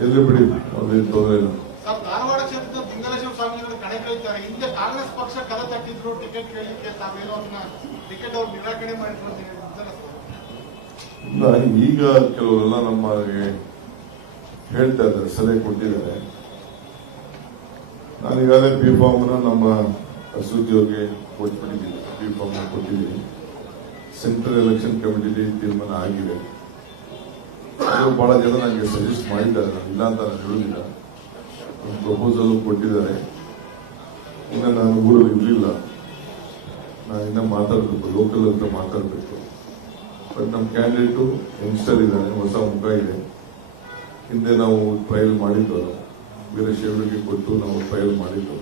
ಎಲ್ಲಿ ಬಿಡಿ ಅವ್ರಿಗೆ ತೊಂದರೆ ಇಲ್ಲ. ಧಾರವಾಡ ಕ್ಷೇತ್ರದ ಲಿಂಗರಾಜೇಶ್ವರ ಸ್ವಾಮಿಗಳು ಕಣಕ್ಕಿಳಿತಾರೆ ಹಿಂದೆ ಕಾಂಗ್ರೆಸ್ ಪಕ್ಷ ಕದ ತಟ್ಟಿದ್ರು ಟಿಕೆಟ್ ಕೇಳಲಿಕ್ಕೆ ತಾವೇನೋ ಅದನ್ನ ಟಿಕೆಟ್ ಅವ್ರು ನಿರಾಕರಣೆ ಮಾಡಿದ್ರು ಅಂತ ಹೇಳಿದ್ರು ಇಲ್ಲ ಈಗ ಕೆಲವರೆಲ್ಲ ನಮಗೆ ಹೇಳ್ತಾ ಇದ್ದಾರೆ ಸಲಹೆ ಕೊಟ್ಟಿದ್ದಾರೆ. ನಾನು ಈಗಾಗಲೇ ಬಿ ಫಾರ್ಮ್ನ ನಮ್ಮ ಅವ್ರಿಗೆ ಕೊಟ್ಬಿಟ್ಟಿದ್ದೀನಿ. ಬಿ ಫಾರ್ಮ್ ಕೊಟ್ಟಿದ್ದೀನಿ. ಸೆಂಟ್ರಲ್ ಎಲೆಕ್ಷನ್ ಕಮಿಟಿ ತೀರ್ಮಾನ ಆಗಿದೆ. ಅದು ಬಹಳ ಜನ ನನಗೆ ಸಜೆಸ್ಟ್ ಮಾಡಿದ್ದಾರೆ ಇಲ್ಲ ಅಂತ ನಾನು ಹೇಳುದಿಲ್ಲ. ಪ್ರಪೋಸಲ್ ಕೊಟ್ಟಿದ್ದಾರೆ. ಇನ್ನು ನಾನು ಊರಲ್ಲಿ ಇರಲಿಲ್ಲ. ನಾನು ಇನ್ನ ಮಾತಾಡಬೇಕು ಲೋಕಲ್ ಅಂತ ಮಾತಾಡಬೇಕು. ಬಟ್ ನಮ್ಮ ಕ್ಯಾಂಡಿಡೇಟು ಯಂಗ್ಸ್ಟರ್ ಇದ್ದಾನೆ, ಹೊಸ ಮುಖ ಇದೆ. ಹಿಂದೆ ನಾವು ಟ್ರಯಲ್ ಮಾಡಿದ್ದು ವೀರಶೈವರಿಗೆ ಕೊಟ್ಟು ನಾವು ಟ್ರಯಲ್ ಮಾಡಿದ್ದು.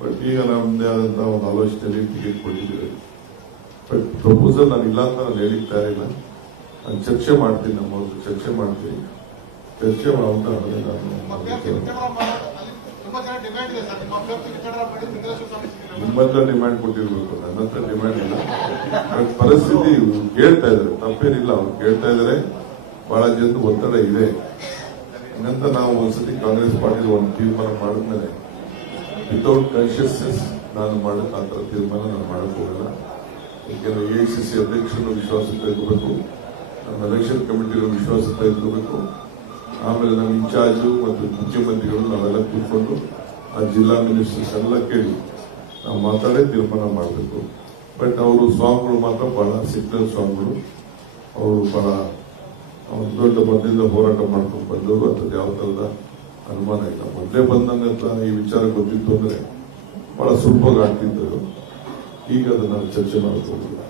ಬಟ್ ಈಗ ನಮ್ಮದೇ ಆದಂತಹ ಒಂದು ಆಲೋಚನೆಯಲ್ಲಿ ಟಿಕೆಟ್ ಕೊಟ್ಟಿದ್ದೇವೆ. ಬಟ್ ಪ್ರಪೋಸಲ್ ನಾನು ಇಲ್ಲ ಅಂತ ನಾನು ಹೇಳಿಕ್ತಾ ಇಲ್ಲ ನಾನು ಚರ್ಚೆ ಮಾಡ್ತೀನಿ ನಮ್ಮವ್ರದ್ದು ಚರ್ಚೆ ಮಾಡ್ತೀನಿ. ಚರ್ಚೆ ಮಾಡ್ತಾ ಆಮೇಲೆ ನಾನು ಡಿಮ್ಯಾಂಡ್ ಕೊಟ್ಟಿರ್ಬೇಕು. ನನ್ನ ಹತ್ರ ಡಿಮ್ಯಾಂಡ್ ಇಲ್ಲ. ಪರಿಸ್ಥಿತಿ ಕೇಳ್ತಾ ಇದ್ದಾರೆ. ತಪ್ಪೇನಿಲ್ಲ ಅವ್ರು ಕೇಳ್ತಾ ಇದಾರೆ ಬಹಳ ಜನದ ಒತ್ತಡ ಇದೆ. ಹಂಗಂತ ನಾವು ಒಂದ್ಸತಿ ಕಾಂಗ್ರೆಸ್ ಪಾರ್ಟಿ ಒಂದು ತೀರ್ಮಾನ ಮಾಡಿದ್ಮೇಲೆ ವಿತೌಟ್ ಕಾನ್ಶಿಯಸ್ನೆಸ್ ನಾನು ಮಾಡಕ್ ಆ ಥರ ತೀರ್ಮಾನ ನಾನು ಮಾಡಕ್ ಹೋಗಲ್ಲ. ಸಿ ಸಿ ಅಧ್ಯಕ್ಷರನ್ನು ವಿಶ್ವಾಸಕ್ಕೆ ನಮ್ಮ ಎಲೆಕ್ಷನ್ ಕಮಿಟಿಯನ್ನು ವಿಶ್ವಾಸ ತೆಗೆದುಕೋಬೇಕು. ಆಮೇಲೆ ನಮ್ಮ ಇನ್ಚಾರ್ಜ್ ಮತ್ತು ಮುಖ್ಯಮಂತ್ರಿಗಳು ನಾವೆಲ್ಲ ಕೂತ್ಕೊಂಡು ಆ ಜಿಲ್ಲಾ ಮಿನಿಸ್ಟರ್ಸ್ ಎಲ್ಲ ಕೇಳಿ ನಾವು ಮಾತಾಡೇ ತೀರ್ಮಾನ ಮಾಡಬೇಕು. ಬಟ್ ಅವರು ಸ್ವಾಮಿಗಳು ಮಾತ್ರ ಬಹಳ ಸಿಗ್ನಲ್ ಸ್ವಾಮಿಗಳು. ಅವರು ಬಹಳ ದೊಡ್ಡ ಮೊದಲಿಂದ ಹೋರಾಟ ಮಾಡ್ಕೊಂಡು ಬಂದವರು ಅದ್ರದ್ದು ಯಾವ ಥರದ ಅನುಮಾನ ಇಲ್ಲ. ಮೊದಲೇ ಬಂದಂಗಂತ ಈ ವಿಚಾರ ಗೊತ್ತಿತ್ತು ಅಂದರೆ ಬಹಳ ಸುಲಭವಾಗಿ ಆಗ್ತಿದ್ದರು ಈಗ ಅದನ್ನು ಚರ್ಚೆ ಮಾಡಕ್ ಹೋಗಿಲ್ಲ